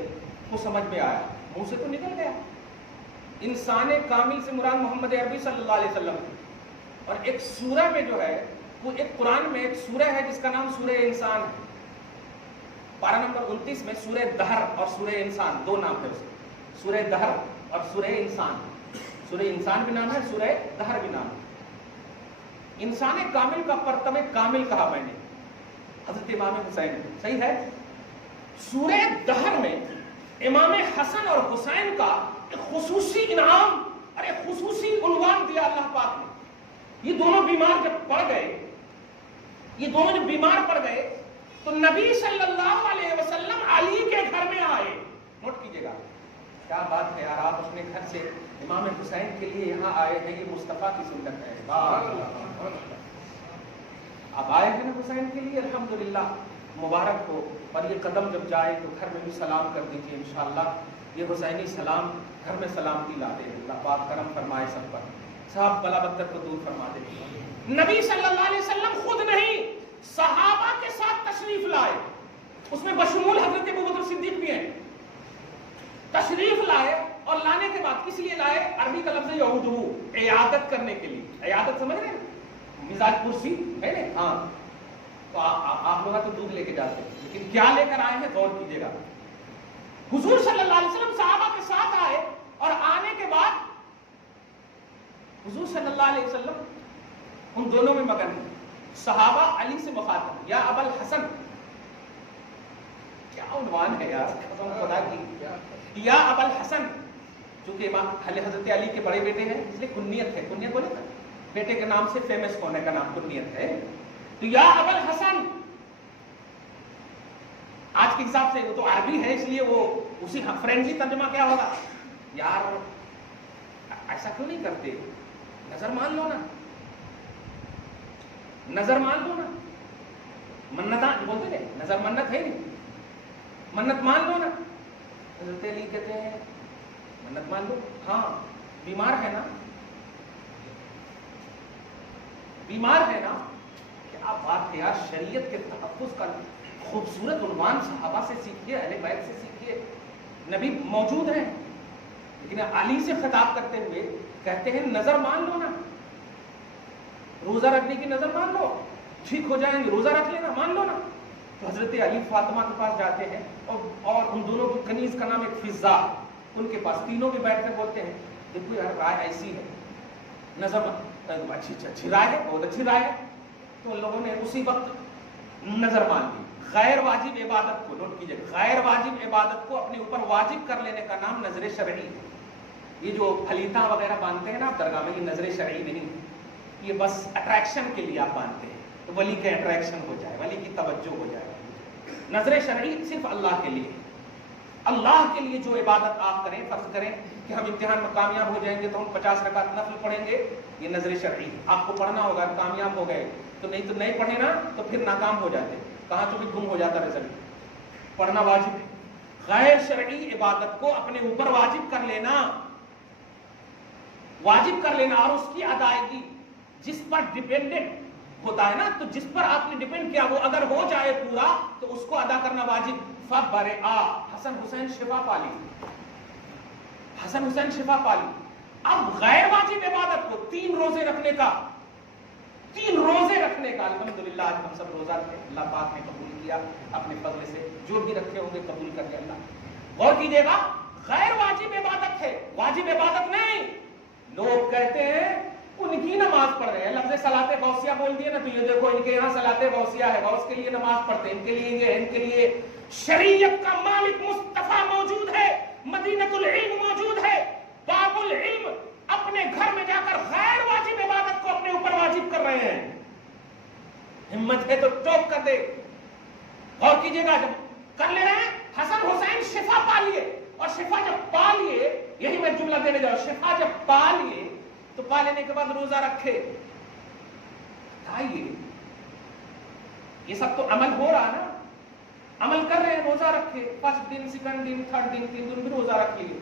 کو سمجھ میں آیا، منہ سے تو نکل گیا۔ انسان کامل سے مراد محمد عربی صلی اللہ علیہ وسلم، اور ایک سورہ میں جو ہے وہ ایک قرآن میں ایک سورہ ہے جس کا نام سورہ انسان ہے، پارہ نمبر 29 میں سورہ دہر اور سورہ انسان دو نام ہے اس کے، سورہ دہر اور سورہ انسان، سورہ انسان بھی نام ہے، سورہ دہر بھی نام ہے۔ انسان کامل کا پرتو کامل کہا میں نے حضرت امام حسین، صحیح ہے؟ سورہ دہر میں امام حسن اور حسین کا ایک خصوصی انعام اور ایک خصوصی عنوان دیا اللہ پاک نے۔ یہ دونوں بیمار جب پڑ گئے، یہ دونوں جب بیمار پڑ گئے تو نبی صلی اللہ علیہ وسلم علی کے گھر میں آئے۔ نوٹ کیجئے گا، کیا بات ہے یار، آپ اپنے گھر سے امام حسین کے لیے یہاں آئے ہیں، یہ مصطفیٰ کی سنت ہے۔ آپ آئے ہیں نا حسین کے لیے، الحمدللہ، مبارک ہو۔ اور یہ قدم جب جائے تو گھر میں بھی سلام کر دیجئے انشاءاللہ، یہ حسینی سلام گھر میں سلامتی لا دے، اللہ پاک کرم فرمائے سب پر، صاحب بلا بدر کو دور فرما دے۔ نبی صلی اللہ علیہ وسلم خود نہیں، صحابہ کے ساتھ تشریف لائے، اس میں بشمول حضرت ابوبکر صدیق بھی ہیں، تشریف لائے اور لانے کے بعد کس لیے لائے؟ عربی کا لفظ یعودہ، عیادت کرنے کے لیے۔ عیادت سمجھ رہے ہیں؟ مزاج کرسی ہے نا، ہاں، تو آپ لوگ تو دودھ لے کے جاتے ہیں، لیکن کیا لے کر آئے ہیں غور کیجیے گا۔ حضور صلی اللہ علیہ وسلم صحابہ کے ساتھ آئے اور آنے کے بعد حضور صلی اللہ علیہ وسلم ان دونوں میں مگن ہیں۔ صحابہ علی سے مخاطب، یا ابا الحسن، کیا عنوان ہے یار قسم خدا کی، یا ابا الحسن، چونکہ امام حضرت علی کے بڑے بیٹے ہیں اس لیے کنیت ہے، کنیت بولے نا بیٹے کے نام سے فیمس ہونے کا نام کنیت ہے، تو یا ابا الحسن۔ آج کے حساب سے وہ تو عربی ہے اس لیے وہ اسی فرینڈلی ترجمہ کیا ہوگا، یار ایسا کیوں نہیں کرتے، نظر مان لو نا، نظر مان لو نا، منتاں بولتے ہیں نظر منت ہے نہیں، منت مان لو نا۔ حضرت علی کہتے ہیں منت مان لو، ہاں بیمار ہے نا، بیمار ہے نا، کیا بات ہے یار، شریعت کے تحفظ کا خوبصورت عنوان صحابہ سے سیکھیے، اہل بیت سے سیکھیے۔ نبی موجود ہیں لیکن علی سے خطاب کرتے ہوئے کہتے ہیں نظر مان لو نا، روزہ رکھنے کی نظر مان لو، ٹھیک ہو جائیں گے، روزہ رکھ لینا، مان لو نا۔ تو حضرت علی فاطمہ کے پاس جاتے ہیں اور ان دونوں کی کنیز کا نام ایک فضا، ان کے پاس تینوں کے بیٹھ کر بولتے ہیں دیکھو یار رائے ایسی ہے، نظر اچھی رائے ہے، بہت اچھی رائے ہے۔ تو ان لوگوں نے اسی وقت نظر مان لی۔ غیر واجب عبادت کو نوٹ کیجئے، غیر واجب عبادت کو اپنے اوپر واجب کر لینے کا نام نظر شرعی۔ یہ جو پھلیتاں وغیرہ باندھتے ہیں نا آپ درگاہ میں، یہ نظر شرعی نہیں، یہ بس اٹریکشن کے لیے آپ باندھتے ہیں، تو ولی کا اٹریکشن ہو جائے، ولی کی توجہ ہو جائے۔ نظر شرعی صرف اللہ کے لیے، اللہ کے لیے جو عبادت آپ کریں، فرض کریں کہ ہم امتحان میں کامیاب ہو جائیں گے تو ہم 50 رکعت نفل پڑھیں گے، یہ نظر شرعی آپ کو پڑھنا ہوگا، کامیاب ہو گئے تو نہیں پڑھے نا تو پھر ناکام ہو جاتے، کہاں تو بھی گم ہو جاتا رزلٹ، پڑھنا واجب ہے۔ غیر شرعی عبادت کو اپنے اوپر واجب کر لینا اور اس کی ادائیگی جس پر ڈیپینڈنٹ ہوتا ہے نا، تو جس پر آپ نے ڈیپینڈ کیا وہ اگر ہو جائے پورا تو اس کو ادا کرنا واجب۔ فبرئ، حسن حسین شفا پالی، حسن حسین شفا پالی۔ اب غیر واجب عبادت کو 3 روزے رکھنے کا، الحمدللہ آج ہم سب روزہ رکھے، اللہ پاک نے قبول کیا اپنے فضل سے، جو بھی رکھے ہوں گے قبول کر لے اللہ۔ غور کیجیے گا، غیر واجب عبادت ہے، واجب عبادت نہیں۔ لوگ کہتے ہیں ان کی نماز پڑھ رہے ہیں، لفظ صلاۃ غوثیہ بول دیے نا، تو یہ دیکھو ان کے یہاں صلاۃ غوثیہ ہے، غوث کے لیے نماز پڑھتے ہیں، ان کے لیے یہ، ان کے لیے شریعت کا مالک مصطفیٰ موجود ہے، مدینۃ العلم موجود ہے، باب العلم اپنے گھر میں جا کر غیر واجب عبادت کو اپنے اوپر واجب کر رہے ہیں۔ ہمت ہے تو ٹوک کر دے۔ غور کیجیے گا، جب کر لے رہے ہیں حسن حسین شفا پا لیے، اور شفا جب پا لیے، یہی میں جملہ دینے جاؤں، شفا جب پا لیے تو پا لینے کے بعد روزہ رکھے، کھائیے، یہ سب تو عمل ہو رہا نا، عمل کر رہے ہیں، روزہ رکھے، فرسٹ دن، سیکنڈ دن، تھرڈ دن، 3 دن بھی روزہ رکھ لیے،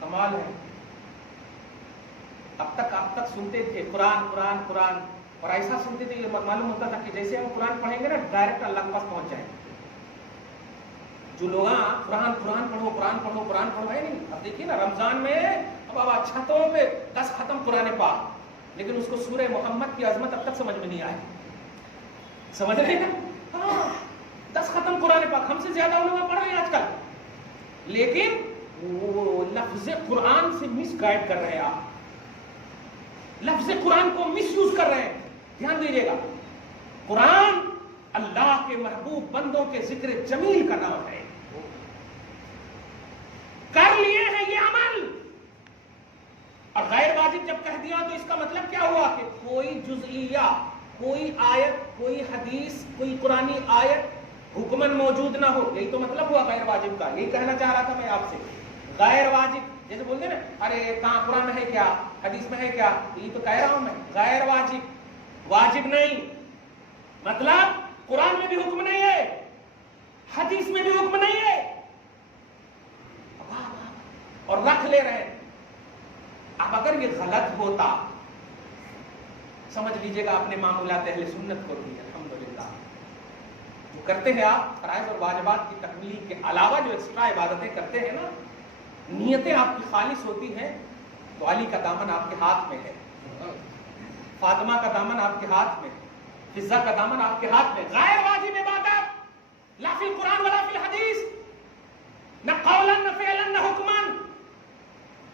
کمال ہے۔ اب تک سنتے تھے قرآن قرآن قرآن، اور ایسا سنتے تھے یہ معلوم ہوتا تھا کہ جیسے ہم قرآن پڑھیں گے نا ڈائریکٹ اللہ کے پاس پہنچ جائیں گے۔ جو لوگ قرآن پڑھو ہے نہیں، اب دیکھیے نا رمضان میں اب چھتوں پہ 10 ختم قرآن پاک، لیکن اس کو سورہ محمد کی عظمت اب تک سمجھ میں نہیں آئی، سمجھ رہے ہیں نا؟ ہاں 10 ختم قرآن پاک، ہم سے زیادہ علماء پڑھ رہے ہیں آج کل، لیکن وہ لفظ قرآن سے مس گائیڈ کر رہے ہیں، آپ لفظ قرآن کو مس یوز کر رہے ہیں۔ دھیان دیجیے گا، قرآن اللہ کے محبوب بندوں کے ذکر جمیل کا نام ہے، کر لیے ہیں یہ عمل، اور غیر واجب جب کہہ دیا تو اس کا مطلب کیا ہوا کہ کوئی جزئیہ، کوئی آیت، کوئی حدیث، کوئی قرآنی آیت حکمن موجود نہ ہو، یہی تو مطلب ہوا غیر واجب کا، یہی کہنا چاہ رہا تھا میں آپ سے۔ غیر واجب جیسے بولتے نا، ارے کہاں قرآن میں ہے کیا، حدیث میں ہے کیا، یہی تو کہہ رہا ہوں میں، غیر واجب، واجب نہیں، مطلب قرآن میں بھی حکم نہیں ہے، حدیث میں بھی حکم نہیں ہے، اور رکھ لے رہے ہیں. اب اگر یہ غلط ہوتا سمجھ لیجئے گا اپنے معمولات اہل سنت کو بھی الحمدللہ جو کرتے ہیں آپ فرائض اور واجبات کی تکمیل کے علاوہ جو ایکسٹرا عبادتیں کرتے ہیں نا, نیتیں آپ کی خالص ہوتی ہیں تو علی کا دامن آپ کے ہاتھ میں ہے, فاطمہ کا دامن آپ کے ہاتھ میں, فضہ کا دامن آپ کے ہاتھ میں. غیر واجب عبادت لا فی القرآن ولا فی الحدیث, نہ قولا نہ فعلا نہ حکما,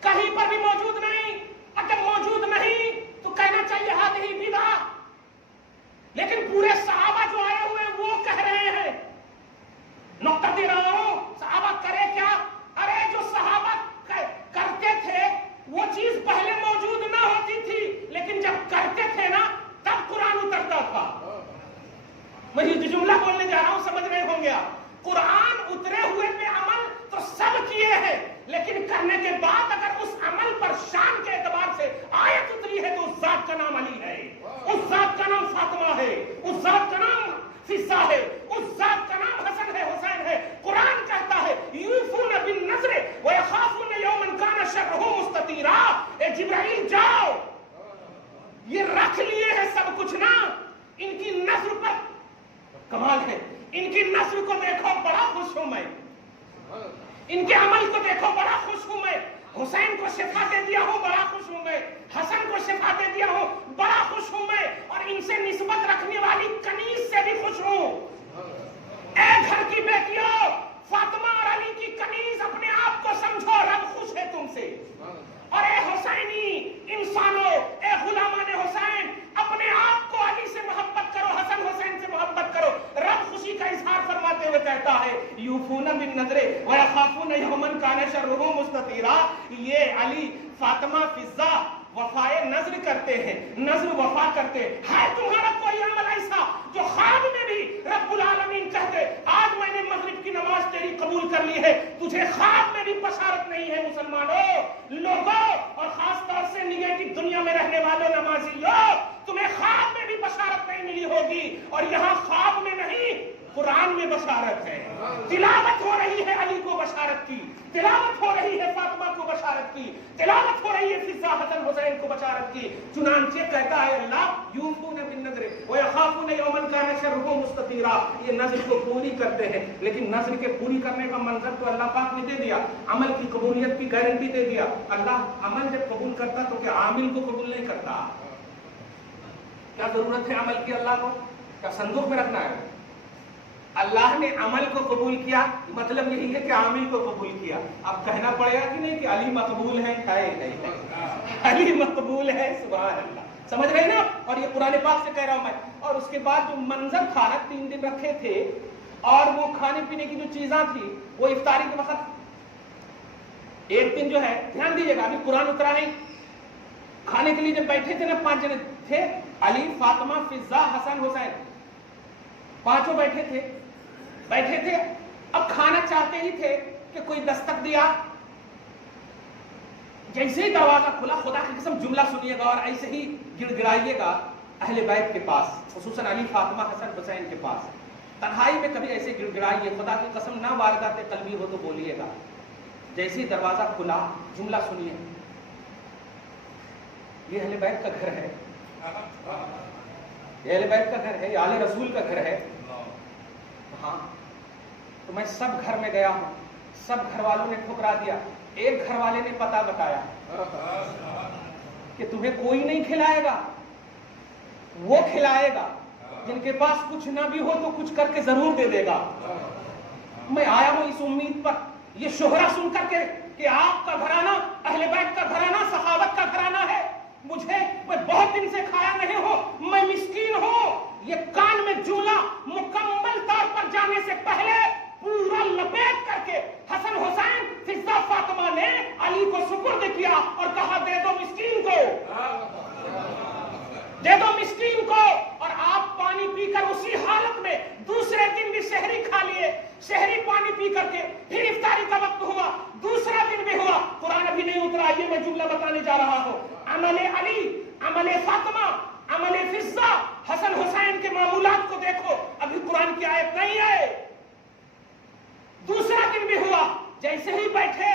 کہیں پر بھی موجود نہیں. اگر موجود نہیں تو کہنا چاہیے ہذہ بدعہ. لیکن پورے صحابہ جو آئے ہوئے ہیں وہ کہہ رہے ہیں, نقطہ دے رہا ہوں, صحابہ کرے کیا؟ ارے جو صحابہ کرتے تھے وہ چیز پہلے موجود نہ ہوتی تھی, لیکن جب کرتے تھے نا تب قرآن اترتا تھا. میں یہ جملہ بولنے جا رہا ہوں, سمجھ رہے ہوں گے آپ. قرآن اترے ہوئے پہ عمل تو سب کیے ہیں, لیکن کرنے کے بعد اگر اس عمل پر شان کے اعتبار سے آیت اتری ہے تو اس ذات کا نام علی ہے, اس ذات کا نام فاطمہ ہے, اس ذات کا نام فضہ ہے, اس ذات کا نام حسن ہے, حسین ہے. قرآن کہتا ہے یوفون بالنذر ویخافون یوما کان شرہ مستطیرا. اے جبرائیل جاؤ, یہ رکھ لیے ہیں سب کچھ نا, ان کی نظر پر کمال ہے, ان کی نظر کو دیکھو بڑا خوش ہوں میں, ان کے عمل کو دیکھو بڑا خوش ہوں میں. حسین کو شفا دے دیا ہوں بڑا خوش ہوں میں, حسن کو شفا دے دیا ہوں بڑا خوش ہوں میں, اور ان سے نسبت رکھنے والی کنیز سے بھی خوش ہوں. اے گھر کی بیٹیوں, فاطمہ اور علی کی کنیز اپنے آپ کو سمجھو, رب خوش ہے تم سے. اور اے حسینی انسانوں, اے غلامان حسین, اپنے آپ کو علی سے محبت کرو, حسن حسین سے محبت کرو. رب خوشی کا اظہار فرماتے ہوئے کہتا ہے یوفون بالنذر ویخافون یوما کان شرہ مستطیرا. یہ علی, فاطمہ, فضہ وفائے نذر کرتے ہیں, نذر وفا کرتے ہیں. ہے تمہارا کوئی عمل ایسا جو خواب میں بھی رب العالمین کہتے آج میں نے مغرب کی نماز تیری قبول کر لی ہے, تجھے خواب میں بھی بشارت نہیں ہے؟ مسلمانوں, لوگوں, اور خاص طور سے نگیٹو دنیا میں رہنے والوں نمازیوں, تمہیں خواب میں بھی بشارت نہیں ملی ہوگی. اور یہاں خواب میں نہیں, قرآن میں بشارت ہے. تلاوت ہو رہی ہے علی کو بشارت کی, تلاوت ہو رہی ہے فاطمہ کو بشارت کی, تلاوت ہو رہی ہے فضہ, حسن, حسین کو بشارت کی. چنانچہ کہتا ہے اللہ یوفون بالنذر ویخافون یوما کان شرہ مستطیرا. یہ نذر کو پوری کرتے ہیں, لیکن نذر کے پوری کرنے کا منظر تو اللہ پاک نے دے دیا, عمل کی قبولیت کی گارنٹی دے دیا. اللہ عمل جب قبول کرتا تو کیا عامل کو قبول نہیں کرتا؟ کیا ضرورت ہے عمل کی اللہ کو؟ کیا صندوق میں رکھنا ہے؟ اللہ نے عمل کو قبول کیا, مطلب یہی ہے کہ عامل کو قبول کیا. اب کہنا پڑے گا کہ نہیں کہ علی مقبول ہے؟ علی مقبول ہے, سبحان اللہ. سمجھ رہے نا؟ اور یہ قرآن پاک سے کہہ رہا ہوں میں. اور اس کے بعد جو منظر تھا نا, 3 دن رکھے تھے, اور وہ کھانے پینے کی جو چیزاں تھی وہ افطاری کے وقت, ایک دن جو ہے دھیان دیجیے گا, ابھی قرآن اترا نہیں, کھانے کے لیے جب بیٹھے تھے نا 5 جنے تھے, علی, فاطمہ, فضہ, حسن, حسین, 5 بیٹھے تھے. اب کھانا چاہتے ہی تھے کہ کوئی دستک دیا. جیسے ہی دروازہ کھلا, خدا کی قسم جملہ سنیے گا اور ایسے ہی گڑ گڑائیے گا اہل بیت کے پاس, خصوصاً علی, فاطمہ, حسن, حسین کے پاس. تنہائی میں کبھی ایسے گڑ گڑائیے, خدا کی قسم نہ واردات قلبی ہو تو بولیے گا. جیسے ہی دروازہ کھلا, جملہ سنیے, یہ اہل بیت کا گھر ہے, یہ اہل بیت کا گھر ہے, یہ آل رسول کا گھر ہے. ہاں, تو میں سب گھر میں گیا ہوں, سب گھر والوں نے ٹھکرا دیا. ایک گھر والے نے پتہ بتایا کہ تمہیں کوئی نہیں کھلائے گا, وہ کھلائے گا. جن کے پاس کچھ نہ بھی ہو تو کچھ کر کے ضرور دے دے گا. میں آیا ہوں اس امید پر, یہ شہرہ سن کر کے کہ آپ کا گھرانہ, اہل بیت کا گھرانہ, صحابت کا گھرانہ ہے. میں بہت دن سے کھایا نہیں ہوں, میں مسکین ہوں. یہ کان میں جملہ مکمل طور پر جانے سے پہلے پورا لپیٹ کر کے حسن, حسین, فضہ, فاطمہ نے علی کو سپرد کیا اور کہا دے دو مسکین کو, دے دو مسکین کو. اور آپ پانی پی کر اسی حالت میں دوسرے دن بھی شہری کھا لیے, شہری پانی پی کر کے پھر افطاری کا وقت ہوا, دوسرا دن بھی ہوا, قرآن ابھی نہیں اترا. یہ میں جملہ بتانے جا رہا ہوں. عمل علی, عمل فاطمہ, عمل فضہ, حسن, حسین کے معمولات کو دیکھو, ابھی قرآن کی آیت نہیں ہے. دوسرا دن بھی ہوا, جیسے ہی بیٹھے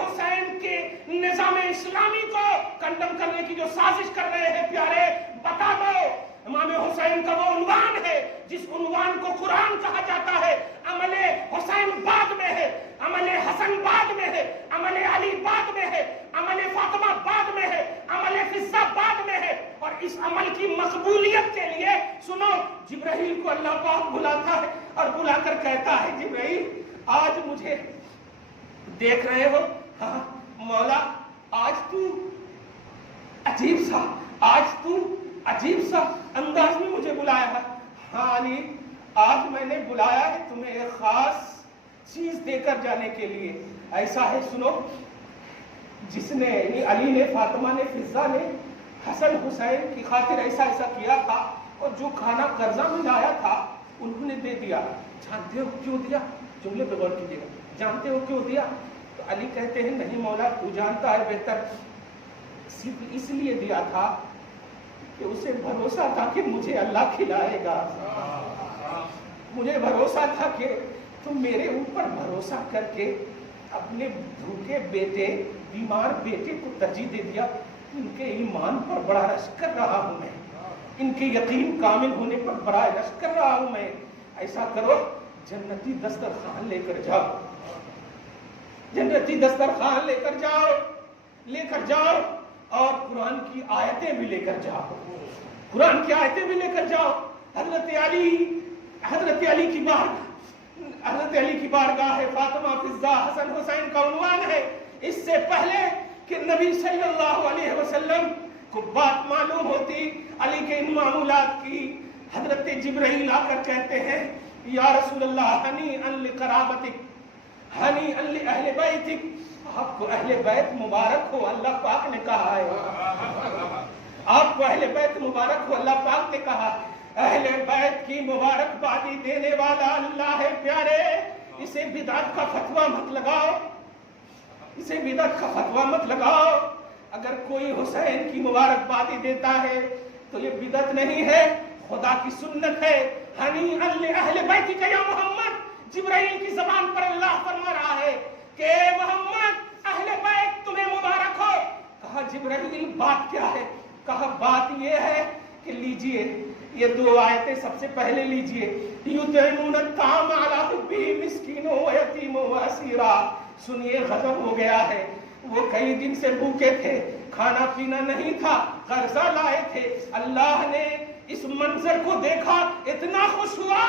حسین کے نظام اسلامی کو کنڈم کرنے کی جو سازش کر رہے ہیں پیارے، بتا دو امام حسین کا وہ عنوان ہے جس عنوان کو قرآن کہا جاتا ہے، عمل حسین بعد میں ہے، عمل حسن بعد میں ہے، عمل علی بعد میں ہے، عمل فاطمہ بعد میں ہے، عمل فضہ بعد میں ہے۔ اور اس عمل کی مقبولیت کے لیے سنو، جبرائیل کو اللہ پاک بلاتا ہے اور بلا کر کہتا ہے جبرائیل آج مجھے دیکھ رہے ہو؟ ہاں مولا آج تو عجیب سا انداز میں مجھے بلایا ہے۔ ہاں علی آج میں نے بلایا ہے تمہیں ایک خاص چیز دے کر جانے کے لیے۔ ایسا ہے سنو، جس نے علی نے، فاطمہ نے، فضہ نے حسن حسین کی خاطر ایسا کیا تھا، اور جو کھانا قرضہ میں لایا تھا انہوں نے دے دیا۔ جانتے ہو کیوں دیا؟ جملے پہ غور کیجیے گا، جانتے ہو کیوں دیا؟ تو علی کہتے ہیں نہیں مولا تو جانتا ہے بہتر، صرف اس لیے دیا تھا کہ اسے بھروسہ تھا کہ مجھے اللہ کھلائے گا، مجھے بھروسہ تھا کہ تم میرے اوپر بھروسہ کر کے اپنے بھوکے بیٹے، بیمار بیٹے کو ترجیح دے دیا۔ ان کے ایمان پر بڑا رشک کر رہا ہوں میں، ان کے یقین کامل ہونے پر بڑا رشک کر رہا ہوں میں۔ ایسا کرو جنتی دسترخوان لے کر جاؤ، جنتی دسترخوان لے کر جاؤ اور قرآن کی آیتیں بھی لے کر جاؤ، قرآن کی آیتیں بھی لے کر جاؤ۔ حضرت علی کی بارگاہ ہے، فاطمہ، فضہ، حسن حسین کا عنوان ہے۔ اس سے پہلے کہ نبی صلی اللہ علیہ وسلم کو بات معلوم ہوتی علی کے ان معمولات کی، حضرت جبرائیل آ کر کہتے ہیں یا رسول اللہ ہنیئا لقرابتک، ہنیئا لأہل بیتک، آپ کو اہل بیت مبارک ہو، اللہ پاک نے کہا ہے، آپ کو اہل بیت مبارک ہو، اللہ پاک نے کہا۔ اہل بیت کی مبارکبادی دینے والا اللہ ہے پیارے، اسے بدعت کا فتویٰ مت لگاؤ، اسے بدعت کا فتویٰ مت لگاؤ۔ اگر کوئی حسین کی مبارکبادی دیتا ہے تو یہ بدعت نہیں ہے، خدا کی سنت ہے۔ ہنیئا لأہل بیتک یا محمد، جبرائیل کی زبان پر اللہ فرما رہا ہے کہ محمد اہل بیت تمہیں مبارک ہو۔ کہا جبرائیل بات کیا ہے؟ کہا بات یہ ہے کہ لیجئے یہ دو آیتیں سب سے پہلے لیجئے، یطعمون الطعام علی حبہ مسکینا ویتیما واسیرا۔ سنیے غضب ہو گیا ہے، وہ کئی دن سے بھوکے تھے، کھانا پینا نہیں تھا، قرضہ لائے تھے۔ اللہ نے اس منظر کو دیکھا، اتنا خوش ہوا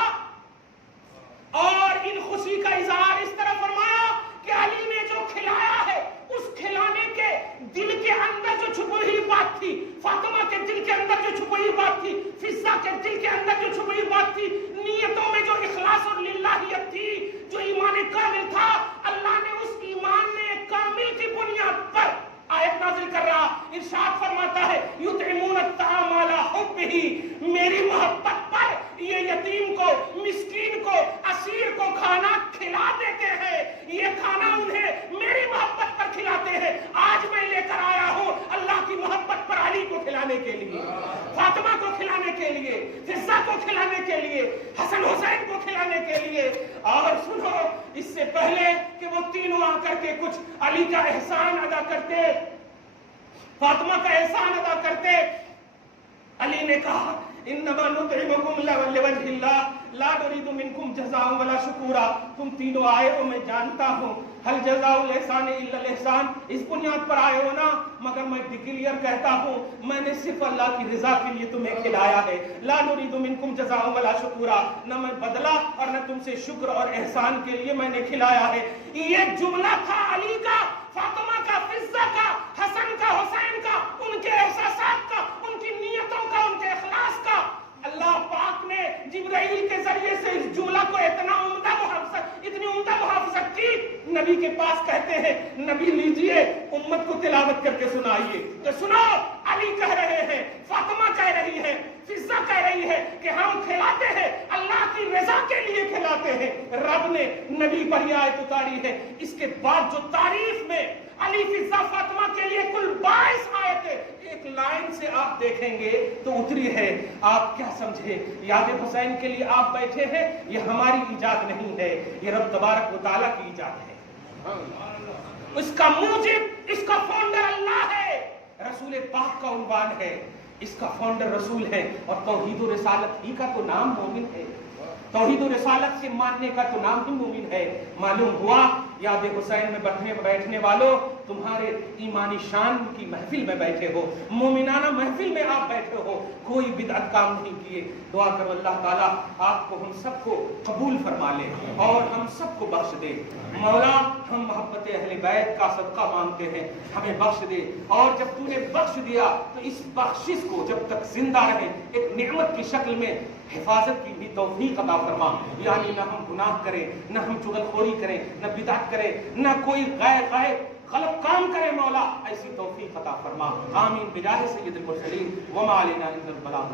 اور ان خوشی کا اظہار اس طرح فرمایا کہ علی نے جو کھلایا ہے اس کھلانے کے دل کے اندر جو چھپی ہوئی بات تھی، فاطمہ کے دل کے اندر جو چھپی ہوئی بات تھی، فضہ کے دل کے اندر جو چھپی ہوئی بات تھی، نیتوں میں جو اخلاص اور للہیت تھی، جو ایمان کامل تھا، اللہ نے اس ایمان کامل کی بنیاد پر آیت نازل کر رہا، ارشاد فرماتا ہے یطعمون الطعام علی حبہ، میری محبت پر یہ یتیم کو، مسکین کو، اسیر کو کھانا کھلا دیتے ہیں، یہ کھانا انہیں میری محبت پر کھلاتے ہیں۔ آج میں لے کر آیا ہوں اللہ کی محبت پر علی کو کھلانے کے لیے، فاطمہ کو کھلانے کے لیے، فضہ کو کھلانے کے لیے، حسن حسین کو کھلانے کے لیے۔ اور سنو، اس سے پہلے کہ وہ تینوں آ کر کے کچھ علی کا احسان ادا کرتے، فاطمہ کا احسان ادا کرتے، علی نے کہا انما نطعمکم لوجہ اللہ لا نريد منکم جزاء ولا شکورا۔ تم تینوں آئے ہو، میں جانتا ہوں، هل جزاء الاحسان الا الاحسان، اس بنیاد پر آئے ہو نا، مگر میں ڈکلیئر کہتا ہوں میں نے صرف اللہ کی رضا کے لیے تمہیں کھلایا ہے۔ لا نريد منکم جزاء ولا شکورا، نہ میں بدلہ اور نہ تم سے شکر اور احسان کے لیے میں نے کھلایا ہے۔ یہ جملہ تھا علی کا، فاطمہ کا، فضہ کا، حسن کا، حسین کا، ان کے احساسات کا، ان کی نیتوں کا، ان کے اخلاص کا۔ اللہ پاک نے جبرائیل کے ذریعے سے اس جملہ کو اتنی عمدہ محافظت کی، نبی کے پاس کہتے ہیں نبی لیجئے امت کو تلاوت کر کے سنائیے۔ تو سنو، علی کہہ رہے ہیں، فاطمہ کہہ رہی ہے، فضہ کہہ رہی ہے کہ ہم کھلاتے ہیں اللہ کی رضا کے لیے کھلاتے ہیں۔ رب نے نبی پر یہ آیت اتاری ہے۔ اس کے بعد جو تعریف میں علی، فضہ، فاطمہ کے لیے کل 22 آیتیں ایک لائن سے آپ دیکھیں گے تو اتری ہے۔ آپ کیا سمجھے؟ یاد حسین کے لیے آپ بیٹھے ہیں، یہ ہماری ایجاد نہیں ہے، یہ رب تبارک و تعالیٰ کی ایجاد ہے۔ اس کا موجب، اس کا فاؤنڈر اللہ ہے، رسول پاک کا عنوان ہے، اس کا فاؤنڈر رسول ہے، اور توحید و رسالت ہی کا تو نام مومن ہے، توحید و رسالت سے ماننے کا تو نام ہی مومن ہے۔ معلوم ہوا یاد حسین میں بیٹھنے والوں، تمہارے ایمانی شان کی محفل میں بیٹھے ہو، مومنانہ محفل میں آپ بیٹھے ہو، کوئی بدعت کام نہیں کیے۔ دعا کرو اللہ تعالیٰ آپ کو ہم سب کو قبول فرما لے اور ہم سب کو بخش دے۔ مولا ہم محبت اہل بیت کا صدقہ مانگتے ہیں، ہمیں بخش دے، اور جب تو نے بخش دیا تو اس بخشش کو جب تک زندہ رہے ایک نعمت کی شکل میں حفاظت کی بھی توفیق عطا فرما، یعنی نہ ہم گناہ کریں، نہ ہم چغلخوری کریں، نہ بدعت کریں، نہ کوئی غلط کام کرے، مولا ایسی توفیق عطا فرما۔ آمین بجاہ سید المرسلین وما علینا الا البلاغ۔